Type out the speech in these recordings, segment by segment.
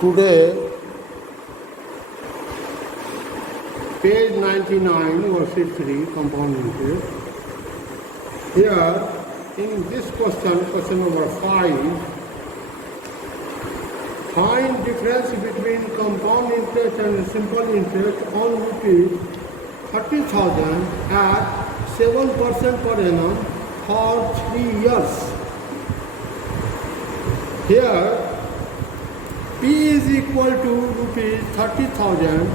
Today, page 99, worksheet 3, compound interest. Here, in this question number 5, find difference between compound interest and simple interest on rupees 30,000 at 7% per annum for 3 years. Here, P is equal to rupees 30,000,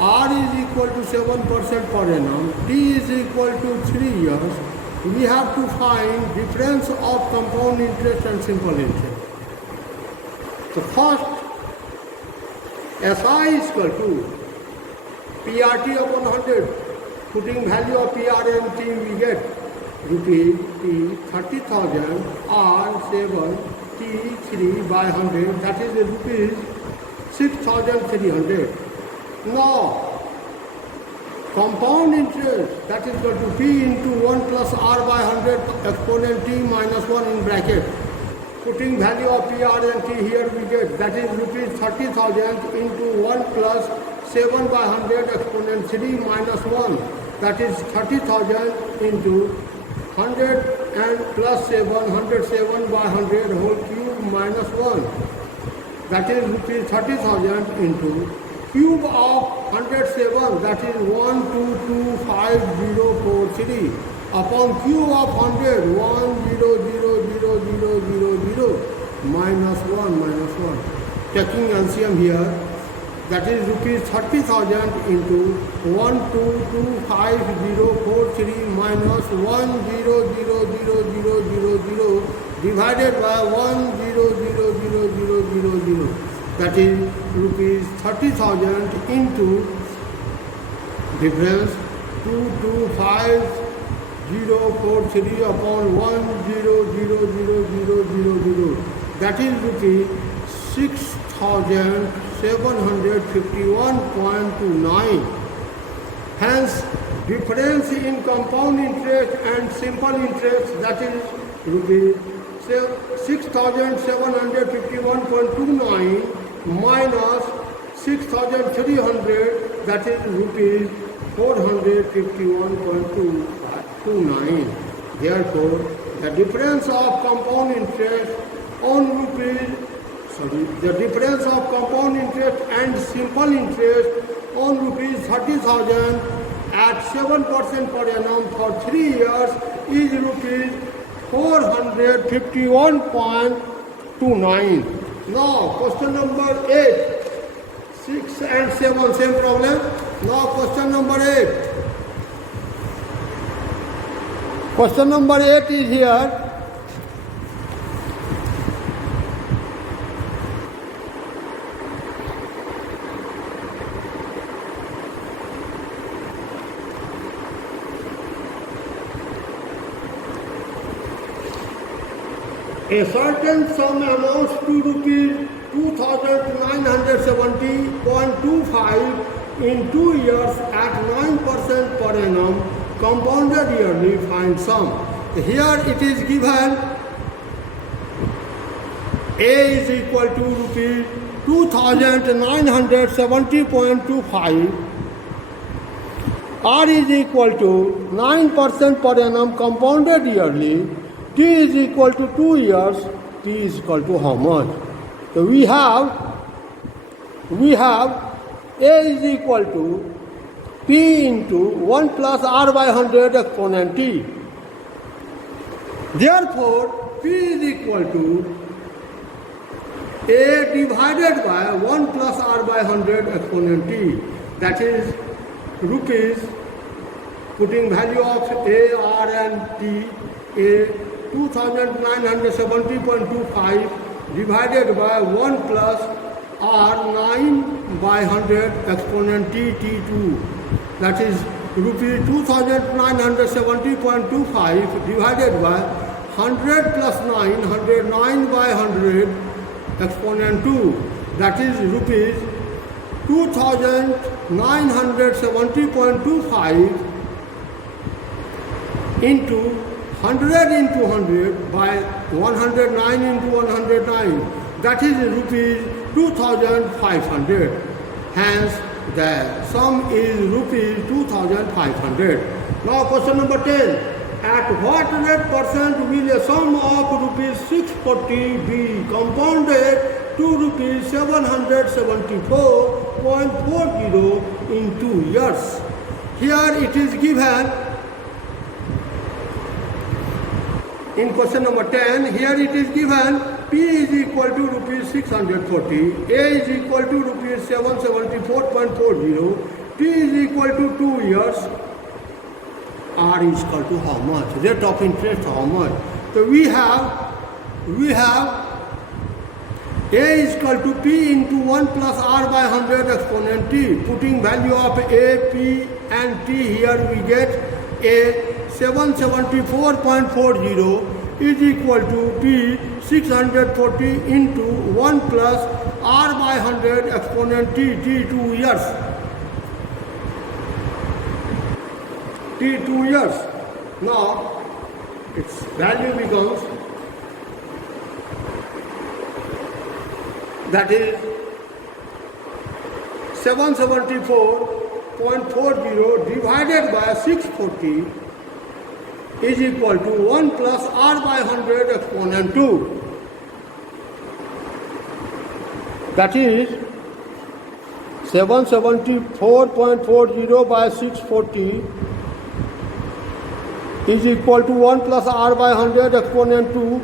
R is equal to 7% per annum, T is equal to 3 years. We have to find difference of compound interest and simple interest. So first, SI is equal to PRT upon 100. Putting value of PR and T, we get rupees P 30,000, R 7, T 3 by 100, that is rupees 6,300. Now, compound interest, that is equal to P into 1 plus R by 100 exponent T minus 1 in bracket. Putting value of PR and T here we get, that is rupees 30,000 into 1 plus 7 by 100 exponent 3 minus 1. That is 30,000 into 100 and plus 7, 107 by 100 whole cube minus 1. That is rupees 30,000 into cube of 107, that is 1225,043 upon cube of 100, 1,000,000 minus 1. Taking LCM here, that is rupees 30,000 into 1225,043 minus 1,000,000 divided by 1,000,000. That is rupees 30,000 into difference 225,043 upon 1,000,000. That is rupees 6,751.29. Hence, difference in compound interest and simple interest, that is rupees 6,751.29 minus 6,300, that is rupees 451.29. Therefore, the difference of compound interest on the difference of compound interest and simple interest on rupees 30,000 at 7% per annum for 3 years is rupees 451.29. Now, question number 8. 6 and 7, same problem. Now, question number 8. Question number 8 is here. A certain sum amounts to rupees 2,970.25 in 2 years at 9% per annum, compounded yearly, find sum. Here it is given A is equal to rupees 2,970.25, R is equal to 9% per annum, compounded yearly, T is equal to 2 years, T is equal to how much? So we have A is equal to P into 1 plus R by 100 exponent T. Therefore, P is equal to A divided by 1 plus R by 100 exponent T. That is rupees, putting value of A, R and T, A 2,970.25 divided by 1 plus R 9 by 100 exponent T, T2. That is rupees 2,970.25 divided by 100 plus 9, 109 by 100 exponent 2. That is rupees 2,970.25 into 100 into 100 by 109 into 109. that is rupees 2500. Hence, the sum is rupees 2500. Now question number 10. At what rate percent will a sum of rupees 640 be compounded to rupees 774.40 in 2 years? Here it is given in question number 10, here it is given P is equal to rupees 640, A is equal to rupees 774.40, T is equal to 2 years, R is equal to how much? Rate of interest how much? So we have A is equal to P into 1 plus R by 100 exponent T. Putting value of A, P and T here we get A 774.40 is equal to P 640 into 1 plus R by 100 exponent T 2 years. T 2 years. Now its value becomes, that is 774.40 divided by 640 is equal to 1 plus R by 100 exponent 2. That is 774.40 by 640 is equal to 1 plus R by 100 exponent 2.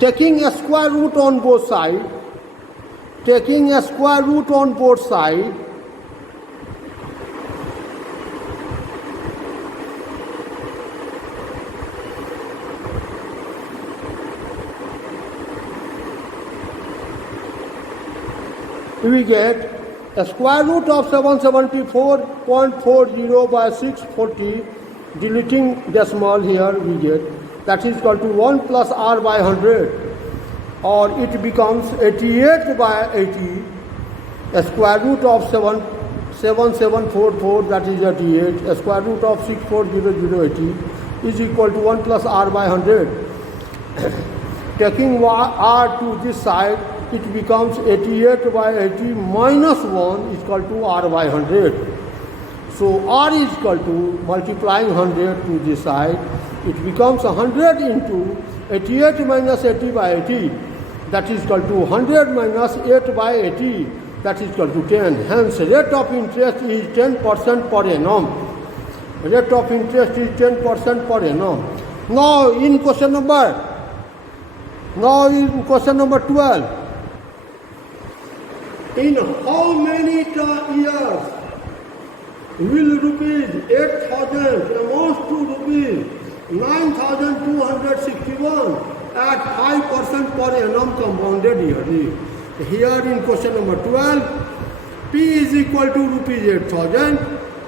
Taking a square root on both sides, we get a square root of 774.40 by 640, deleting decimal here we get, that is equal to 1 plus R by 100, or it becomes 88 by 80, a square root of 7744, that is 88, a square root of 64080 is equal to 1 plus R by 100. Taking R to this side, it becomes 88 by 80 minus 1 is equal to R by 100. So R is equal to, multiplying 100 to this side, it becomes 100 into 88 minus 80 by 80, that is equal to 100 minus 8 by 80, that is equal to 10. Hence, rate of interest is 10% per annum. Rate of interest is 10% per annum. Now in question number 12, in how many years will rupees 8,000 amounts to rupees 9,261 at 5% per annum compounded yearly? Here in question number 12, P is equal to rupees 8,000,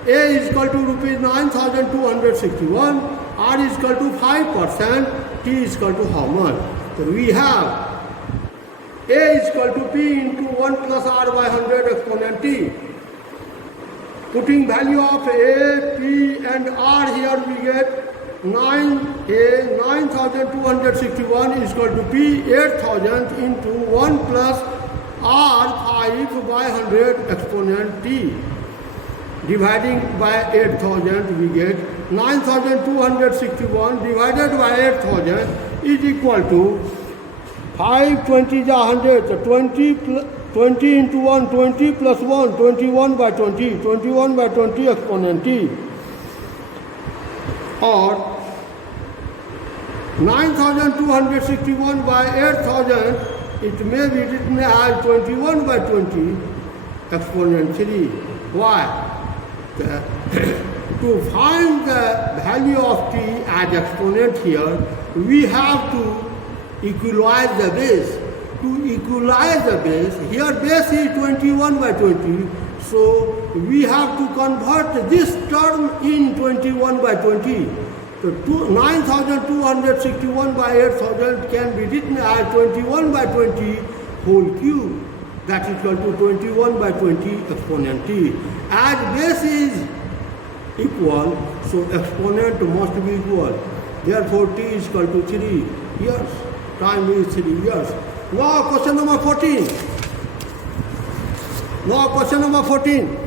A is equal to rupees 9,261, R is equal to 5%, T is equal to how much? So we have A is equal to P into 1 plus R by 100 exponent T. Putting value of A, P and R here we get 9,261 is equal to P 8,000 into 1 plus R 5 by 100 exponent T. Dividing by 8,000 we get 9,261 divided by 8,000 is equal to 5 20 is 100, so 20 into 1, 20 plus 1, 21 by 20, 21 by 20 exponent T. Or 9,261 by 8,000, it may be written as 21 by 20 exponent 3. Why? To find the value of T as exponent here, we have to equalize the base. To equalize the base, here base is 21 by 20, so we have to convert this term in 21 by 20. So 9,261 by 8,000 can be written as 21 by 20 whole cube. That is equal to 21 by 20 exponent T. As base is equal, so exponent must be equal. Therefore T is equal to 3 years. Time is 3 years. Now question number 14. Now question number 14.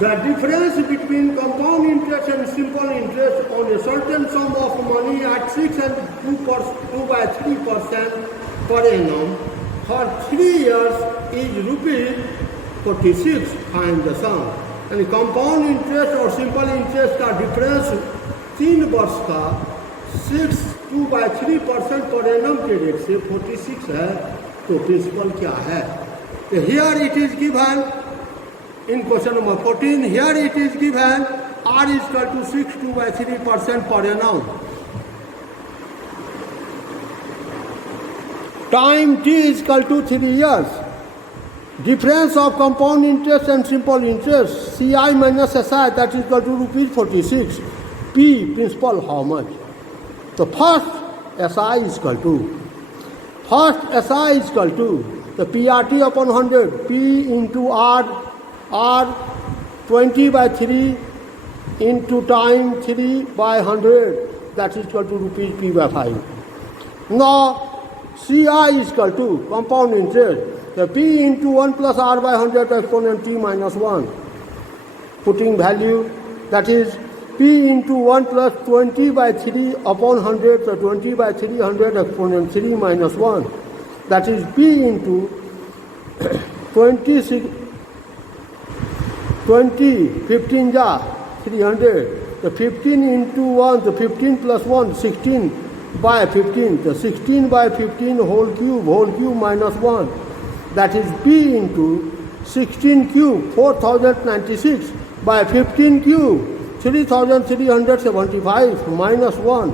The difference between compound interest and simple interest on a certain sum of money at 6 and 2/3% per annum for 3 years is rupees 46. Find the sum. And compound interest और simple interest का difference 3 वर्ष का 6 2/3% per annum के rate से 46 है. तो principal क्या है? तो here it is given in question number 14. Here it is given R is equal to 6 2/3% per annum. Time T is equal to 3 years. Difference of compound interest and simple interest CI minus SI, that is equal to rupees 46. P principal how much? So first SI is equal to the PRT upon 100 P into R 20/3 into time 3/100, that is equal to rupees P/5. Now CI is equal to compound interest, the P into 1 plus R/100 exponent T minus 1. Putting value, that is P into 1 plus 20/3 upon 100, so 20/300 exponent 3 minus 1. That is P into 15 ja 300. The 15 into 1, the 15 plus 1, 16/15. The 16/15 whole cube minus 1. That is P into 16 cube, 4096/15 cube, 3375 minus 1.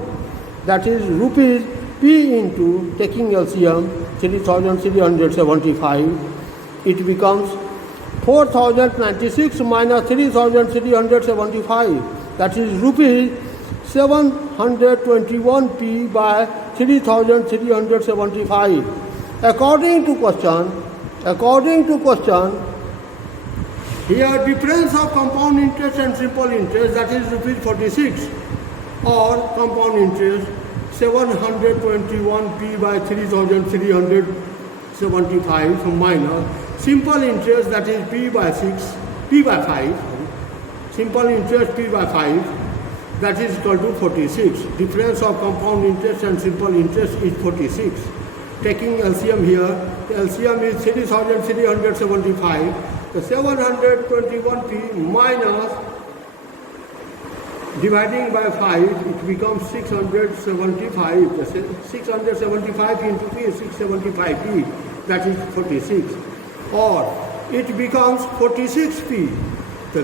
That is rupees P into, taking LCM, 3375. It becomes 4096 minus 3375. That is rupees 721 P by 3375. According to question, here difference of compound interest and simple interest, that is rupees 46, or compound interest 721 P by 3375 minus simple interest, that is P/5. Simple interest P/5, that is equal to 46. Difference of compound interest and simple interest is 46. Taking LCM here, the LCM is 3375. The 721 P minus dividing by 5, it becomes 675. 675 into P is 675 P, that is 46. Or it becomes 46P. The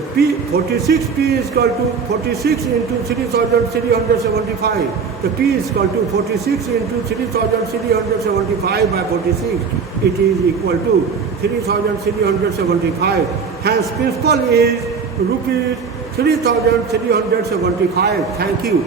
46P is equal to 46 into 3375. The P is equal to 46 into 3375 by 46. It is equal to 3375. Hence principal is rupees 3375. Thank you.